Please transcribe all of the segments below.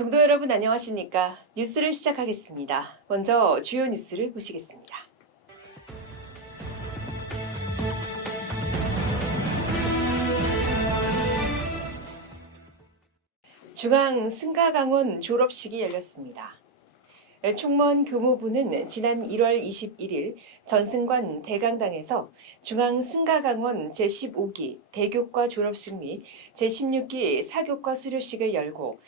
정도 여러분 안녕하십니까? 뉴스를 시작하겠습니다. 먼저 주요 뉴스를 보시겠습니다. 중앙 승가강원 졸업식이 열렸습니다. 총무원 교무부는 지난 1월 21일 전승관 대강당에서 중앙 승가강원 제15기 대교과 졸업식 및 제16기 사교과 수료식을 열고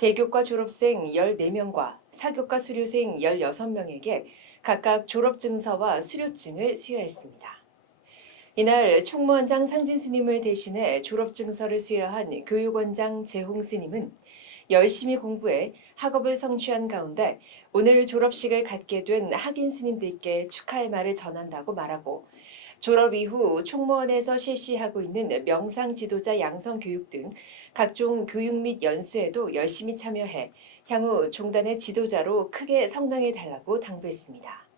대교과 졸업생 14명과 사교과 수료생 16명에게 각각 졸업증서와 수료증을 수여했습니다. 이날 총무원장 상진 스님을 대신해 졸업증서를 수여한 교육원장 재홍 스님은 열심히 공부해 학업을 성취한 가운데 오늘 졸업식을 갖게 된 학인 스님들께 축하의 말을 전한다고 말하고 졸업 이후 총무원에서 실시하고 있는 명상 지도자 양성 교육 등 각종 교육 및 연수에도 열심히 참여해 향후 종단의 지도자로 크게 성장해 달라고 당부했습니다.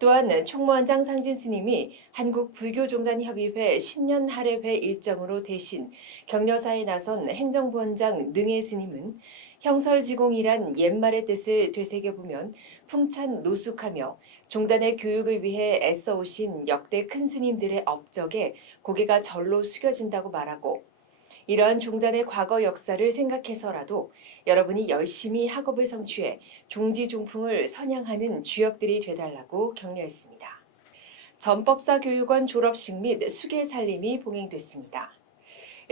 또한 총무원장 상진 스님이 한국불교종단협의회 신년 할애회 일정으로 대신 격려사에 나선 행정부원장 능혜 스님은 형설지공이란 옛말의 뜻을 되새겨보면 풍찬 노숙하며 종단의 교육을 위해 애써오신 역대 큰 스님들의 업적에 고개가 절로 숙여진다고 말하고 이러한 종단의 과거 역사를 생각해서라도 여러분이 열심히 학업을 성취해 종지종풍을 선양하는 주역들이 되달라고 격려했습니다. 전법사 교육원 졸업식 및 수계살림이 봉행됐습니다.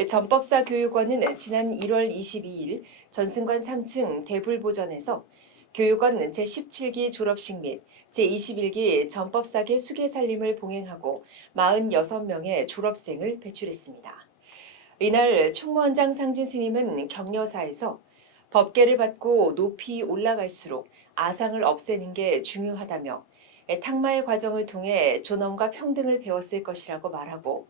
전법사 교육원은 지난 1월 22일 전승관 3층 대불보전에서 교육원 제17기 졸업식 및 제21기 전법사계 수계살림을 봉행하고 46명의 졸업생을 배출했습니다. 이날 총무원장 상진 스님은 격려사에서 법계를 받고 높이 올라갈수록 아상을 없애는 게 중요하다며 탁마의 과정을 통해 존엄과 평등을 배웠을 것이라고 말하고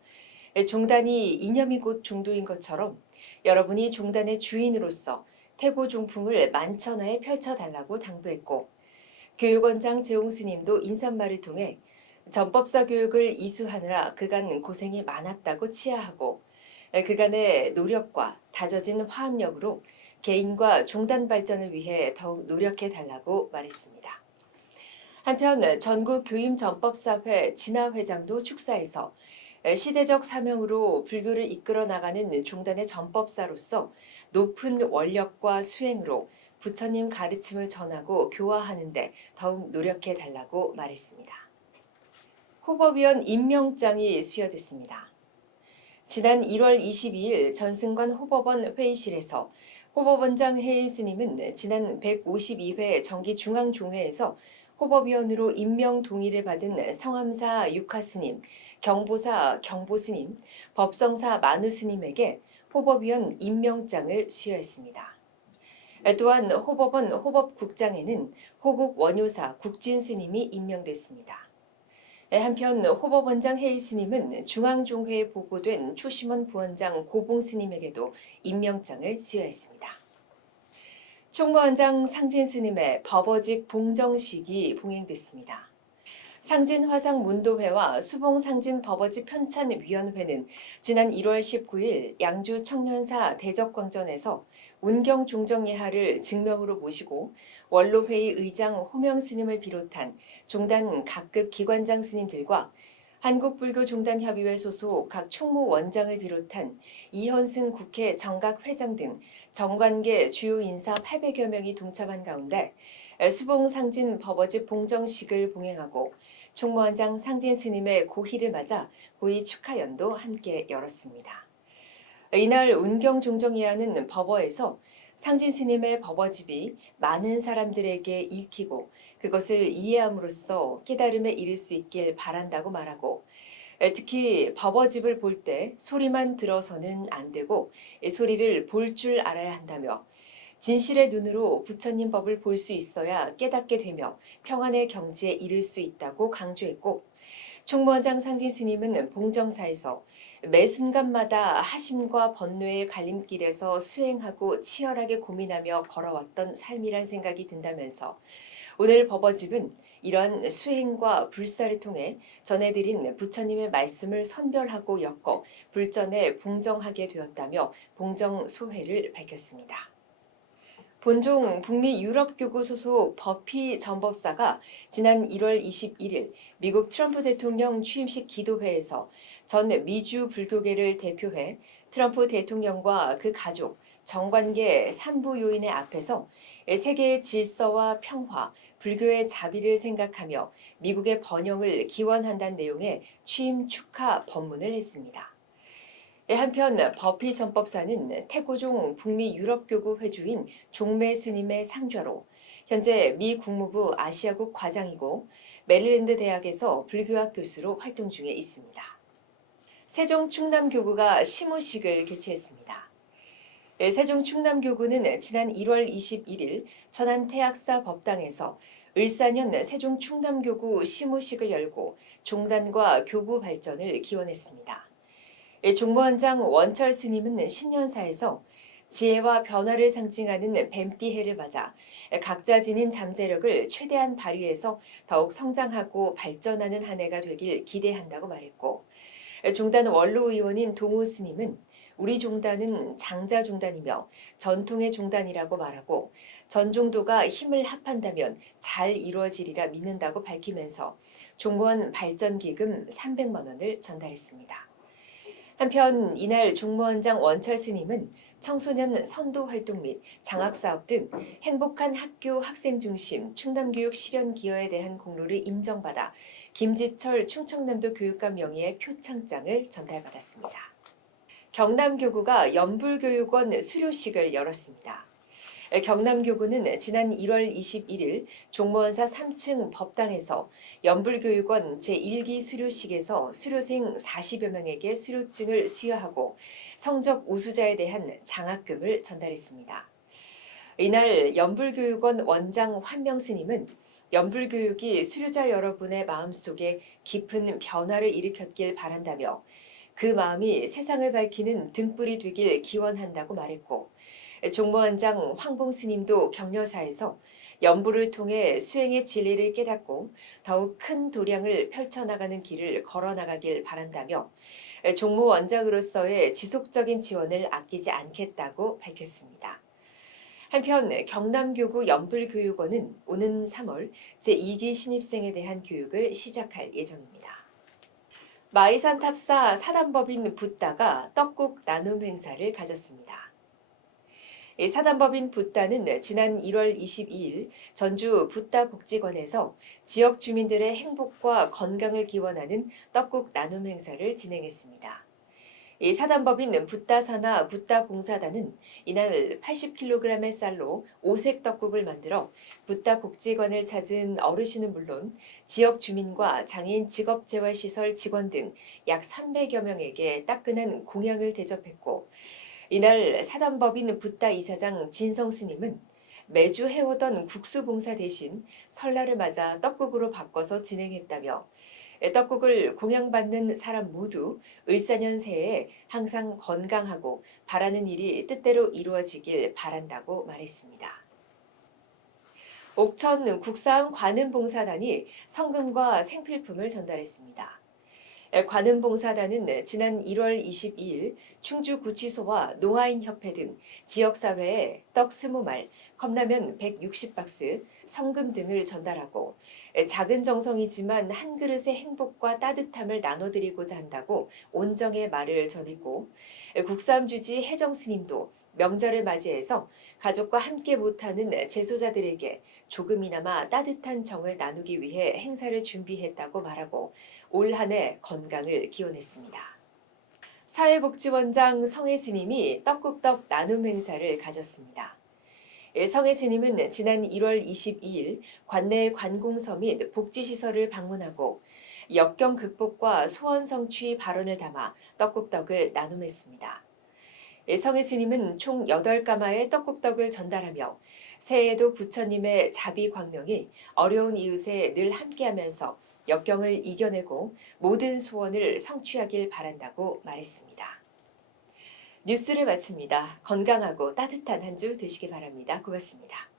종단이 이념이 곧 종도인 것처럼 여러분이 종단의 주인으로서 태고종풍을 만천하에 펼쳐달라고 당부했고 교육원장 재홍 스님도 인사말을 통해 전법사 교육을 이수하느라 그간 고생이 많았다고 치하하고 그간의 노력과 다져진 화합력으로 개인과 종단 발전을 위해 더욱 노력해 달라고 말했습니다. 한편 전국교임전법사회 진화회장도 축사에서 시대적 사명으로 불교를 이끌어 나가는 종단의 전법사로서 높은 원력과 수행으로 부처님 가르침을 전하고 교화하는 데 더욱 노력해 달라고 말했습니다. 호법위원 임명장이 수여됐습니다. 지난 1월 22일 전승관 호법원 회의실에서 호법원장 해일 스님은 지난 152회 정기중앙종회에서 호법위원으로 임명 동의를 받은 성암사 육하스님, 경보사 경보스님, 법성사 만우스님에게 호법위원 임명장을 수여했습니다. 또한 호법원 호법국장에는 호국 원효사 국진스님이 임명됐습니다. 한편 호법원장 해일 스님은 중앙종회에 보고된 초심원 부원장 고봉 스님에게도 임명장을 수여했습니다. 총무원장 상진 스님의 법어직 봉정식이 봉행됐습니다. 상진 화상 문도회와 수봉 상진 법어직 편찬위원회는 지난 1월 19일 양주 청년사 대적광전에서 운경 종정예하를 증명으로 모시고 원로회의 의장 호명 스님을 비롯한 종단 각급 기관장 스님들과 한국불교종단협의회 소속 각 총무원장을 비롯한 이현승 국회 정각회장 등 정관계 주요 인사 800여 명이 동참한 가운데 수봉 상진 법어직 봉정식을 봉행하고 총무원장 상진 스님의 고희를 맞아 고희 축하연도 함께 열었습니다. 이날 운경 종정예하는 법어에서 상진 스님의 법어집이 많은 사람들에게 읽히고 그것을 이해함으로써 깨달음에 이를 수 있길 바란다고 말하고 특히 법어집을 볼 때 소리만 들어서는 안 되고 소리를 볼 줄 알아야 한다며 진실의 눈으로 부처님 법을 볼 수 있어야 깨닫게 되며 평안의 경지에 이를 수 있다고 강조했고 총무원장 상진 스님은 봉정사에서 매 순간마다 하심과 번뇌의 갈림길에서 수행하고 치열하게 고민하며 걸어왔던 삶이란 생각이 든다면서 오늘 법어집은 이런 수행과 불사를 통해 전해드린 부처님의 말씀을 선별하고 엮어 불전에 봉정하게 되었다며 봉정소회를 밝혔습니다. 본종 북미 유럽교구 소속 버피 전법사가 지난 1월 21일 미국 트럼프 대통령 취임식 기도회에서 전 미주 불교계를 대표해 트럼프 대통령과 그 가족, 정관계 산부 요인의 앞에서 세계의 질서와 평화, 불교의 자비를 생각하며 미국의 번영을 기원한다는 내용의 취임 축하 법문을 했습니다. 한편 버피 전법사는 태고종 북미 유럽교구 회주인 종매 스님의 상좌로 현재 미 국무부 아시아국 과장이고 메릴랜드 대학에서 불교학 교수로 활동 중에 있습니다. 세종 충남교구가 시무식을 개최했습니다. 세종 충남교구는 지난 1월 21일 천안태학사 법당에서 을사년 세종 충남교구 시무식을 열고 종단과 교구 발전을 기원했습니다. 종무원장 원철 스님은 신년사에서 지혜와 변화를 상징하는 뱀띠해를 맞아 각자 지닌 잠재력을 최대한 발휘해서 더욱 성장하고 발전하는 한 해가 되길 기대한다고 말했고, 종단 원로 의원인 동우 스님은 우리 종단은 장자 종단이며 전통의 종단이라고 말하고 전종도가 힘을 합한다면 잘 이루어지리라 믿는다고 밝히면서 종무원 발전기금 300만 원을 전달했습니다. 한편 이날 종무원장 원철 스님은 청소년 선도 활동 및 장학사업 등 행복한 학교 학생 중심 충남교육 실현 기여에 대한 공로를 인정받아 김지철 충청남도 교육감 명의의 표창장을 전달받았습니다. 경남교구가 연불교육원 수료식을 열었습니다. 경남교구는 지난 1월 21일 종무원사 3층 법당에서 연불교육원 제1기 수료식에서 수료생 40여 명에게 수료증을 수여하고 성적 우수자에 대한 장학금을 전달했습니다. 이날 연불교육원 원장 환명 스님은 연불교육이 수료자 여러분의 마음속에 깊은 변화를 일으켰길 바란다며 그 마음이 세상을 밝히는 등불이 되길 기원한다고 말했고, 종무원장 황봉 스님도 격려사에서 연불을 통해 수행의 진리를 깨닫고 더욱 큰 도량을 펼쳐나가는 길을 걸어나가길 바란다며 종무원장으로서의 지속적인 지원을 아끼지 않겠다고 밝혔습니다. 한편 경남교구 연불교육원은 오는 3월 제2기 신입생에 대한 교육을 시작할 예정입니다. 마이산 탑사 사단법인 붓다가 떡국 나눔 행사를 가졌습니다. 사단법인 붓다는 지난 1월 22일 전주 붓다복지관에서 지역 주민들의 행복과 건강을 기원하는 떡국 나눔 행사를 진행했습니다. 사단법인 붓다사나 붓다봉사단은 이날 80kg의 쌀로 오색 떡국을 만들어 붓다복지관을 찾은 어르신은 물론 지역 주민과 장애인 직업재활시설 직원 등 약 300여 명에게 따끈한 공양을 대접했고, 이날 사단법인 붓다 이사장 진성 스님은 매주 해오던 국수 봉사 대신 설날을 맞아 떡국으로 바꿔서 진행했다며 떡국을 공양받는 사람 모두 을사년 새해에 항상 건강하고 바라는 일이 뜻대로 이루어지길 바란다고 말했습니다. 옥천 국사항 관음봉사단이 성금과 생필품을 전달했습니다. 관음봉사단은 지난 1월 22일 충주구치소와 노아인협회 등 지역사회에 떡 20말, 컵라면 160박스, 성금 등을 전달하고 작은 정성이지만 한 그릇의 행복과 따뜻함을 나눠드리고자 한다고 온정의 말을 전했고, 국사암 주지 혜정 스님도 명절을 맞이해서 가족과 함께 못하는 재소자들에게 조금이나마 따뜻한 정을 나누기 위해 행사를 준비했다고 말하고 올 한 해 건강을 기원했습니다. 사회복지원장 성혜 스님이 떡국떡 나눔 행사를 가졌습니다. 성혜 스님은 지난 1월 22일 관내 관공서 및 복지시설을 방문하고 역경 극복과 소원 성취 발언을 담아 떡국떡을 나눔했습니다. 성혜 스님은 총 8가마의 떡국떡을 전달하며 새해에도 부처님의 자비 광명이 어려운 이웃에 늘 함께하면서 역경을 이겨내고 모든 소원을 성취하길 바란다고 말했습니다. 뉴스를 마칩니다. 건강하고 따뜻한 한 주 되시기 바랍니다. 고맙습니다.